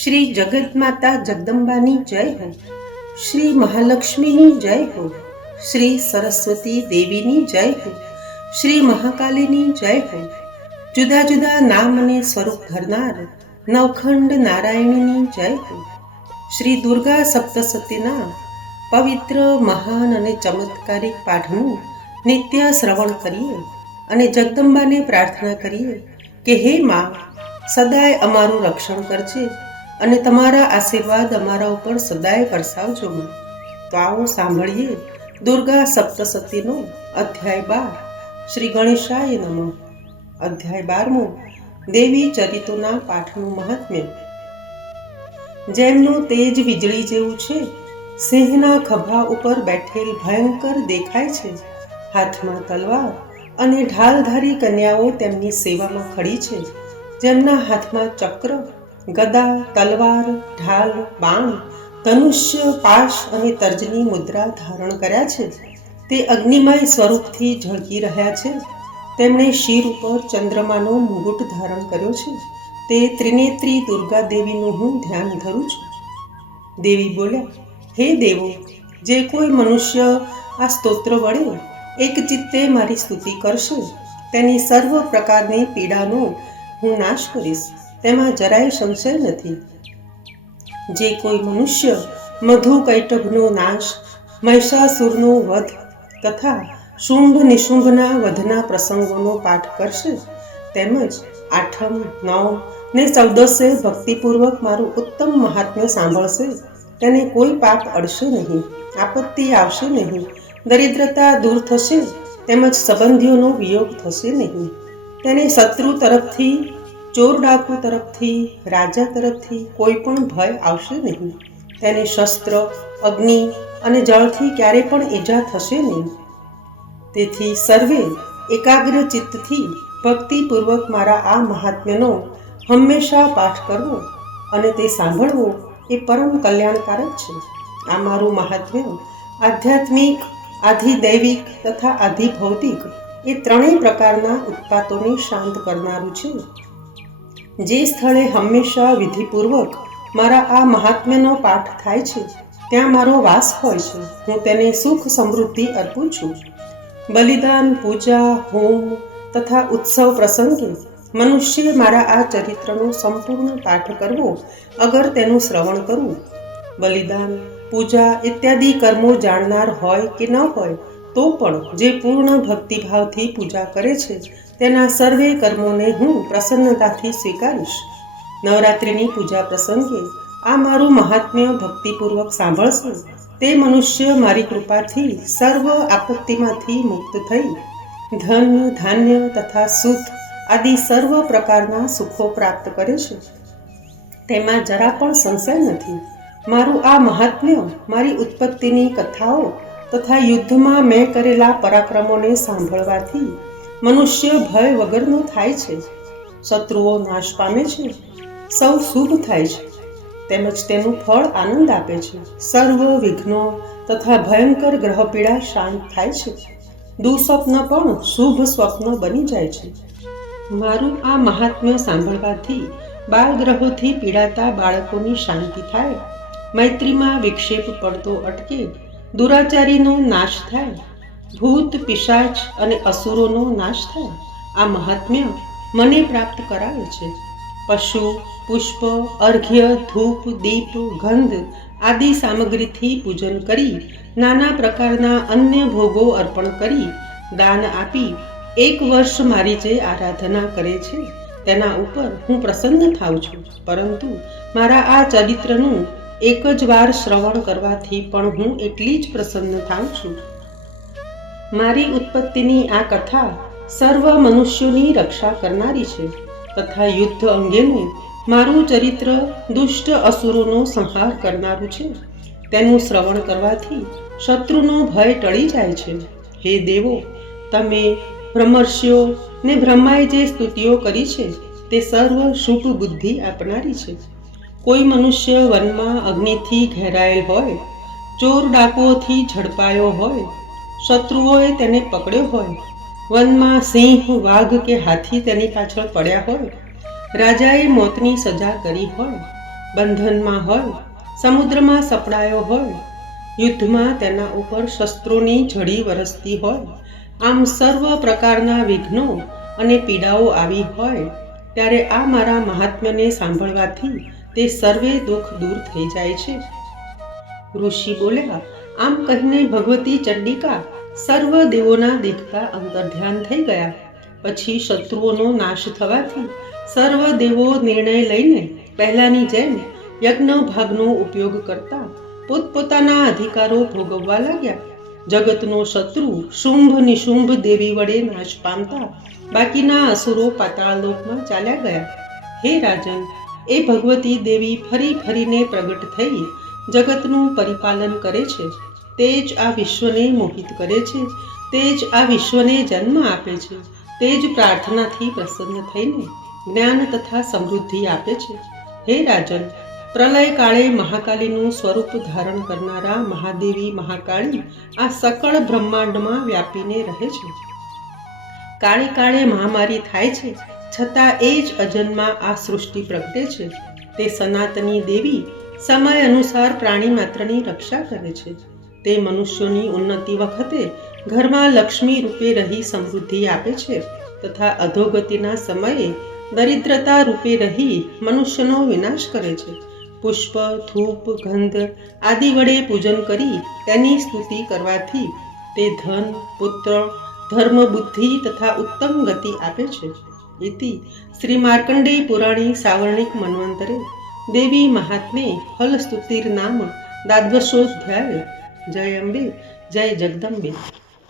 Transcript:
શ્રી જગતમાતા જગદંબાની જય હો. શ્રી મહાલક્ષ્મીની જય હો. શ્રી સરસ્વતી દેવીની જય હો. શ્રી મહાકાલીની જય હો. જુદા જુદા નામ અને સ્વરૂપ ધરનાર નવખંડ નારાયણીની જય હો. શ્રી દુર્ગા સપ્તસતીના પવિત્ર, મહાન અને ચમત્કારિક પાઠનું નિત્ય શ્રવણ કરીએ અને જગદંબાને પ્રાર્થના કરીએ કે હે માં, સદાય અમારું રક્ષણ કરજે. અને તમારા આશીર્વાદ અમારા ઉપર સદાય વરસાવજો માં. તો આવો સાંભળીએ દુર્ગા સપ્તસતીનો અધ્યાય બાર. શ્રી ગણેશાય નમો. અધ્યાય બારમો. દેવી ચરિતોના પાઠનું મહાત્મ્ય. જેમનું તેજ વીજળી જેવું છે, સિંહના ખભા ઉપર બેઠેલ ભયંકર દેખાય છે. હાથમાં તલવાર અને ઢાલધારી કન્યાઓ તેમની સેવામાં ખડી છે. જેમના હાથમાં ચક્ર ગદા, તલવાર, ઢાલ, બાણ ધનુષ્ય પાશ અને તર્જની મુદ્રા ધારણ કર્યા છે. તે અગ્નિમય સ્વરૂપથી ઝળકી રહ્યા છે. તેમણે શિર ઉપર ચંદ્રમાનો મુગુટ ધારણ કર્યો છે. તે ત્રિનેત્રી દુર્ગા દેવીનું હું ધ્યાન ધરું છું. દેવી બોલ્યા, હે દેવો, જે કોઈ મનુષ્ય આ સ્તોત્ર વડે એક ચિત્તે મારી સ્તુતિ કરશે, તેની સર્વ પ્રકારની પીડાનો હું નાશ કરીશ. તેમાં જરાય સંશય નથી. જે કોઈ મનુષ્ય મધુ કૈટભનો નાશ, મહિષાસુરનો વધ તથા શુંભ નિશુંભના વધના પ્રસંગોનો પાઠ કરશે, તેમજ આઠમ નવ ને ચૌદસે ભક્તિપૂર્વક મારું ઉત્તમ મહાત્મ્ય સાંભળશે, તેને કોઈ પાપ અડશે નહીં, આપત્તિ આવશે નહીં, દરિદ્રતા દૂર થશે, તેમજ સંબંધીઓનો વિયોગ થશે નહીં. તેને શત્રુ તરફથી ચોર ડાકુ તરફથી, રાજા તરફથી કોઈ પણ ભય આવશે નહીં. તેને શસ્ત્ર, અગ્નિ અને જળથી ક્યારે પણ ઈજા થશે નહીં. તેથી સર્વે એકાગ્ર ચિત્તથી ભક્તિપૂર્વક મારા આ મહાત્મ્યનો હંમેશા પાઠ કરવો અને તે સાંભળવો એ પરમ કલ્યાણકારક છે. આ મારું મહાત્મ્ય આધ્યાત્મિક, આધિદૈવિક તથા આધિભૌતિક એ ત્રણેય પ્રકારના ઉત્પાતોને શાંત કરનારું છે. જે સ્થળે હંમેશા વિધિપૂર્વક મારા આ મહાત્મ્યનો પાઠ થાય છે, ત્યાં મારો વાસ હોય છે. હું તેને સુખ સમૃદ્ધિ અર્પું છું. બલિદાન, પૂજા, હોમ તથા ઉત્સવ પ્રસંગે મનુષ્ય મારા આ ચરિત્રનો સંપૂર્ણ પાઠ કરવો, અગર તેનું શ્રવણ કરવું બલિદાન, પૂજા ઇત્યાદિ કર્મો જાણનાર હોય કે ન હોય તો પણ જે પૂર્ણ ભક્તિભાવથી પૂજા કરે છે, તેના સર્વે કર્મોને હું પ્રસન્નતાથી સ્વીકારીશ. નવરાત્રિની પૂજા પ્રસંગે આ મારું મહાત્મ્ય ભક્તિપૂર્વક સાંભળશે. તે મનુષ્ય મારી કૃપાથી સર્વ આપત્તિમાંથી મુક્ત થઈ. ધન, ધાન્ય તથા સુખ આદિ સર્વ પ્રકારના સુખો પ્રાપ્ત કરે છે. તેમાં જરા પણ સંશય નથી. મારું આ મહાત્મ્ય, મારી ઉત્પત્તિની કથાઓ તથા યુદ્ધમાં મેં કરેલા પરાક્રમોને સાંભળવાથી મનુષ્ય ભય વગરનો થાય છે. શત્રુઓ નાશ પામે છે. સૌ શુભ થાય છે. તેમજ તેનું ફળ આનંદ આપે છે. સર્વ વિઘ્નો તથા ભયંકર ગ્રહપીડા શાંત થાય છે. દુઃસ્વપ્ન પણ શુભ સ્વપ્ન બની જાય છે. મારું આ મહાત્મ્ય સાંભળવાથી બાળ ગ્રહોથી પીડાતા બાળકોની શાંતિ થાય. મૈત્રીમાં વિક્ષેપ પડતો અટકે. દુરાચારીનો નાશ થાય, ભૂત, પિશાચ અને અસુરોનો નાશ થાય, આ મહાત્મ્ય મને પ્રાપ્ત કરાવે છે. પશુ, પુષ્પ, અર્ઘ્ય, ધૂપ, દીપ, ગંધ આદિ સામગ્રીથી પૂજન કરી, નાના પ્રકારના અન્ય ભોગો અર્પણ કરી, દાન આપી, એક વર્ષ મારી જે આરાધના કરે છે, તેના ઉપર હું પ્રસન્ન થાઉં છું. પરંતુ મારા આ ચરિત્રનું એક જ વાર શ્રવણ કરવાથી પણ હું એટલી જ પ્રસન્ન થાઉં છું. મારી ઉત્પત્તિની આ કથા સર્વ મનુષ્યોની રક્ષા કરનારી છે તથા યુદ્ધ અંગેનું મારું ચરિત્ર દુષ્ટ અસુરોનો સંહાર કરનારું છે. તેનું શ્રવણ કરવાથી શત્રુનો ભય ટળી જાય છે. હે દેવો, તમે બ્રહ્મર્ષિઓ ને બ્રહ્માએ જે સ્તુતિઓ કરી છે તે સર્વ શુભ બુદ્ધિ આપનારી છે. કોઈ મનુષ્ય વનમાં અગ્નિથી ઘેરાયેલ હોય, ચોર ડાકુઓથી ઝડપાયો હોય, શત્રુઓએ તેને પકડ્યો હોય, વનમાં સિંહ, વાઘ કે હાથી તેની પાછળ પડ્યા હોય, રાજાએ મોતની સજા કરી હોય, બંધનમાં હોય, સમુદ્રમાં સપડાયો હોય, યુદ્ધમાં તેના ઉપર શસ્ત્રોની ઝડી વરસતી હોય, આમ સર્વ પ્રકારના વિઘ્નો અને પીડાઓ આવી હોય, ત્યારે આ મારા મહાત્મ્યને સાંભળવાથી તે સર્વે દુઃખ દૂર થઈ જાય છે. ઋષિ બોલ્યા, આમ કહીને ભગવતી ચંડિકા, સર્વ દેવોના દેખતા અંતર્ધ્યાન થઈ ગયા. પછી શત્રુઓનો નાશ થવાથી સર્વ દેવો નિર્ણય લઈને પહેલાની જેમ યજ્ઞ ભાગનો ઉપયોગ કરતા પોતપોતાના અધિકારો ભોગવવા લાગ્યા. જગતનો શત્રુ શુંભ નિશુંભ દેવી વડે નાશ પામતા બાકીના અસુરો પાતાળ લોકમાં ચાલ્યા ગયા. હે રાજન એ ભગવતી દેવી ફરી ફરીને પ્રગટ થઈ જગતનું પરિપાલન કરે છે. તે જ આ વિશ્વને મોહિત કરે છે. તે જ આ વિશ્વને જન્મ આપે છે. તે જ પ્રાર્થનાથી પ્રસન્ન થઈને જ્ઞાન તથા સમૃદ્ધિ આપે છે. હે રાજન, પ્રલય કાળે મહાકાલીનું સ્વરૂપ ધારણ કરનારા મહાદેવી મહાકાળી આ સકળ બ્રહ્માંડમાં વ્યાપીને રહે છે. કાળે કાળે મહામારી થાય છે. છતાં એ જ અજન્મા આ સૃષ્ટિ પ્રગટે છે. તે સનાતની દેવી સમય અનુસાર પ્રાણી માત્રની રક્ષા કરે છે. તે મનુષ્યોની ઉન્નતિ વખતે ઘરમાં લક્ષ્મી રૂપે રહી સમૃદ્ધિ આપે છે તથા અધોગતિના સમયે દરિદ્રતા રૂપે રહી મનુષ્યનો વિનાશ કરે છે. પુષ્પ, ધૂપ, ગંધ આદિ વડે પૂજન કરી તેની સ્તુતિ કરવાથી તે ધન, પુત્ર ધર્મ બુદ્ધિ તથા ઉત્તમ ગતિ આપે છે. ઇતિ શ્રી માર્કંડેય પુરાણી સાવર્ણિક મન્વંતરે દેવી મહાત્મે ફલસ્તુતિર્નામ દ્વાદશોધ્યાય જય અંબે જય જગદંબે